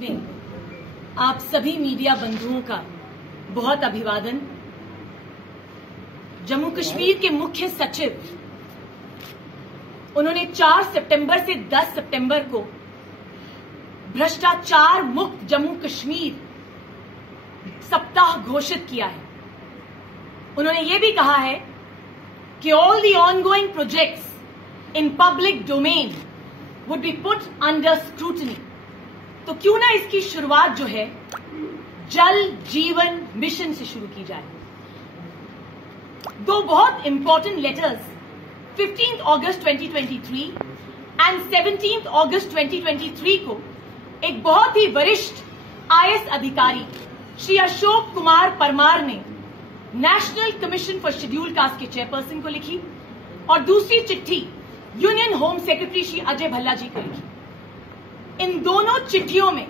में आप सभी मीडिया बंधुओं का बहुत अभिवादन। जम्मू कश्मीर के मुख्य सचिव उन्होंने 4 सितंबर से 10 सितंबर को भ्रष्टाचार मुक्त जम्मू कश्मीर सप्ताह घोषित किया है। उन्होंने ये भी कहा है कि all the ongoing projects in public domain would be put under scrutiny. तो क्यों ना इसकी शुरुआत जो है जल जीवन मिशन से शुरू की जाए। दो बहुत इंपॉर्टेंट लेटर्स 15 अगस्त 2023 एंड 17 अगस्त 2023 को एक बहुत ही वरिष्ठ आईएएस अधिकारी श्री अशोक कुमार परमार ने national commission for scheduled caste के चेयरपर्सन को लिखी और दूसरी चिट्ठी union home secretary Shri Ajay Bhalla ji को लिखी। इन दोनों चिट्ठियों में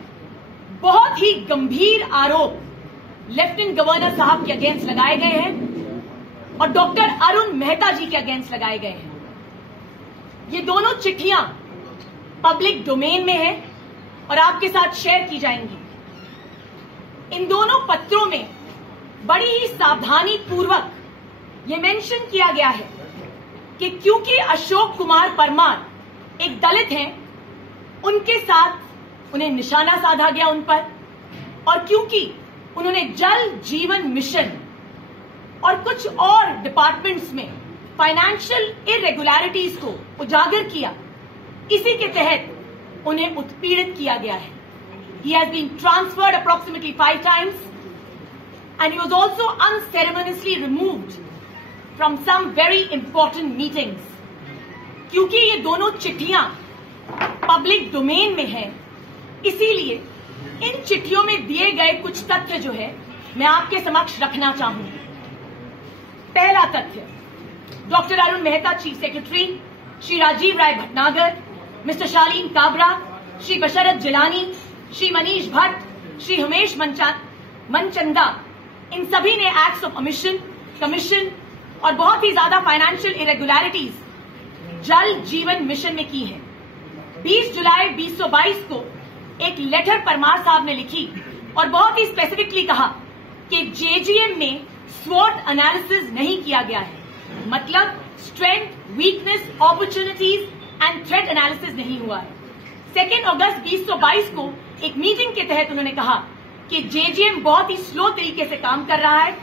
बहुत ही गंभीर आरोप लेफ्टिनेंट गवर्नर साहब के अगेंस्ट लगाए गए हैं और डॉक्टर अरुण मेहता जी के अगेंस्ट लगाए गए हैं। ये दोनों चिट्ठियां पब्लिक डोमेन में हैं और आपके साथ शेयर की जाएंगी। इन दोनों पत्रों में बड़ी ही सावधानी पूर्वक ये मेंशन किया गया है कि क्योंकि अशोक कुमार परमार एक दलित हैं, उनके साथ उन्हें निशाना साधा गया उन पर, और क्योंकि उन्होंने जल जीवन मिशन और कुछ और डिपार्टमेंट्स में फाइनेंशियल इरेगुलरिटीज को उजागर किया, इसी के तहत उन्हें उत्पीड़ित किया गया है। He has been transferred approximately 5 times and he was also unceremoniously removed from some very important meetings। क्योंकि ये दोनों चिट्ठियां पब्लिक डोमेन में हैं, इसीलिए इन चिट्ठियों में दिए गए कुछ तथ्य जो है मैं आपके समक्ष रखना चाहूंगी। पहला तथ्य, doctor Arun Mehta chief secretary, Shri Rajiv Rai Bhatnagar, mister Shaleen Kabra, Shri Basharat Jilani, Shri Manish Bhatt, Shri Himesh Manchanda, इन सभी ने एक्ट्स ऑफ ओमिशन, कमीशन और बहुत ही ज्यादा फाइनेंशियल इरेगुलरिटीज जल जीवन मिशन में की है। 20 जुलाई 2022 को एक लेटर परमार साहब ने लिखी और बहुत ही स्पेसिफिकली कहा कि जेजीएम में स्वॉट एनालिसिस नहीं किया गया है, मतलब strength, weakness, opportunities and threat analysis नहीं हुआ है। 2 अगस्त 2022 को एक मीटिंग के तहत उन्होंने कहा कि जेजीएम बहुत ही स्लो तरीके से काम कर रहा है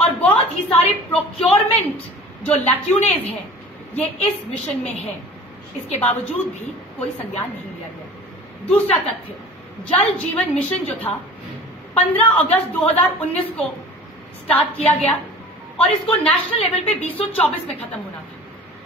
और बहुत ही सारे प्रोक्योरमेंट जो लैक्यूनेज हैं ये इस मिशन में है। इसके बावजूद भी कोई संज्ञान नहीं लिया गया। दूसरा तथ्य, जल जीवन मिशन जो था 15 अगस्त 2019 को स्टार्ट किया गया और इसको नेशनल लेवल पे 2024 में खत्म होना था,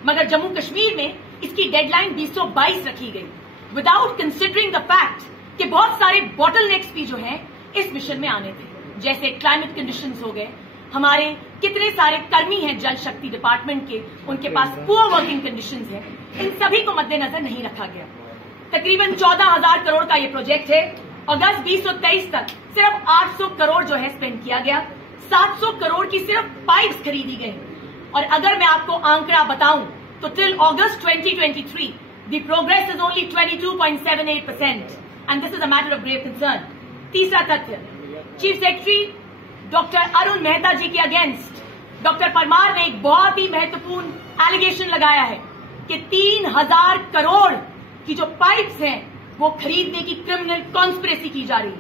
मगर जम्मू कश्मीर में इसकी डेडलाइन 2022 रखी गई, विदाउट कंसिडरिंग द फैक्ट कि बहुत सारे बॉटलनेक्स भी जो हैं इस मिशन में आने थे, जैसे क्लाइमेट कंडीशंस हो गए, हमारे कितने सारे कर्मी हैं जल शक्ति डिपार्टमेंट के, उनके पास पुअर वर्किंग कंडीशंस हैं, इन सभी को मद्देनजर नहीं रखा गया। तकरीबन 14,000 करोड़ का ये प्रोजेक्ट है। अगस्त 2023 तक सिर्फ 800 करोड़ जो है स्पेंड किया गया, 700 करोड़ की सिर्फ पाइप्स खरीदी गई। और अगर मैं आपको आंकड़ा बताऊं तो till August 2023 the progress is only 22.78% and this is a matter of grave concern. तीसरा तथ्य, chief secretary doctor Arun Mehta ji के अगेंस्ट डॉक्टर परमार ने एक बहुत ही महत्वपूर्ण एलिगेशन लगाया है कि 3,000 करोड़ की जो पाइप्स हैं वो खरीदने की क्रिमिनल कॉन्स्पिरेसी की जा रही है।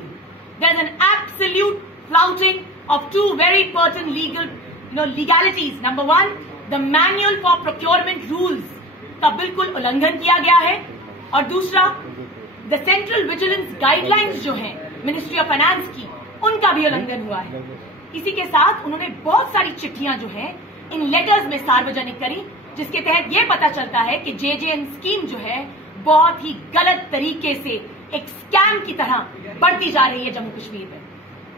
There is an absolute flouting of 2 very important legalities. Number 1, the manual for procurement rules का बिल्कुल उल्लंघन किया गया है, और दूसरा द सेंट्रल विजिलेंस गाइडलाइंस जो हैं मिनिस्ट्री ऑफ फाइनेंस की, उनका भी उल्लंघन हुआ है। इसी के साथ उन्होंने बहुत सारी चिट्ठियां जो हैं इन लेटर्स में सार्वजनिक करी, जिसके तहत ये पता चलता है कि जेजेएन स्कीम जो है बहुत ही गलत तरीके से एक स्कैम की तरह बढ़ती जा रही है जम्मू कश्मीर में।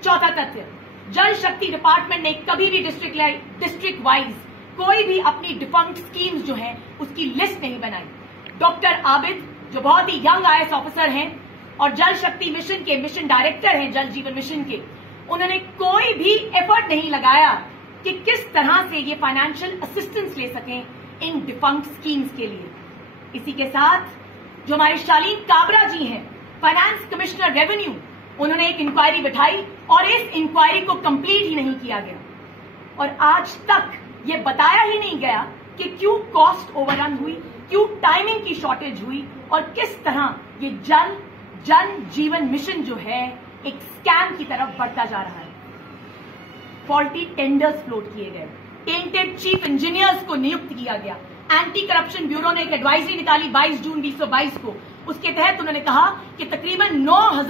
चौथा तथ्य, जल शक्ति डिपार्टमेंट ने कभी भी डिस्ट्रिक्ट वाइज कोई भी अपनी डिफंक्ट स्कीम्स जो है उसकी लिस्ट नहीं बनाई। डॉक्टर आबिद जो बहुत ही यंग आईएएस ऑफिसर हैं और जल शक्ति मिशन के मिशन डायरेक्टर हैं जल जीवन मिशन के, उन्होंने कोई भी एफर्ट नहीं लगाया कि किस तरह से ये फाइनेंशियल असिस्टेंस ले सकें इन डिफंक्ट स्कीम्स के लिए। इसी के साथ जो हमारे शालीन काबरा जी हैं फाइनेंस कमिश्नर रेवेन्यू, उन्होंने एक इंक्वायरी बिठाई और इस इंक्वायरी को कंप्लीट ही नहीं किया गया। और आज तक ये बताया ही नहीं गया कि क्यों कॉस्ट ओवररन हुई, क्यों टाइमिंग की शॉर्टेज हुई और किस तरह ये जन जीवन मिशन जो है एक स्कैम की तरफ बढ़ता जा रहा है। फॉल्टी टेंडर्स फ्लोट किए गए, टेंटेड चीफ इंजीनियर्स को नियुक्त किया गया। एंटी करप्शन ब्यूरो ने एक एडवाइजरी निकाली 22 जून 2022 को। उसके तहत उन्होंने कहा कि तकरीबन 9,000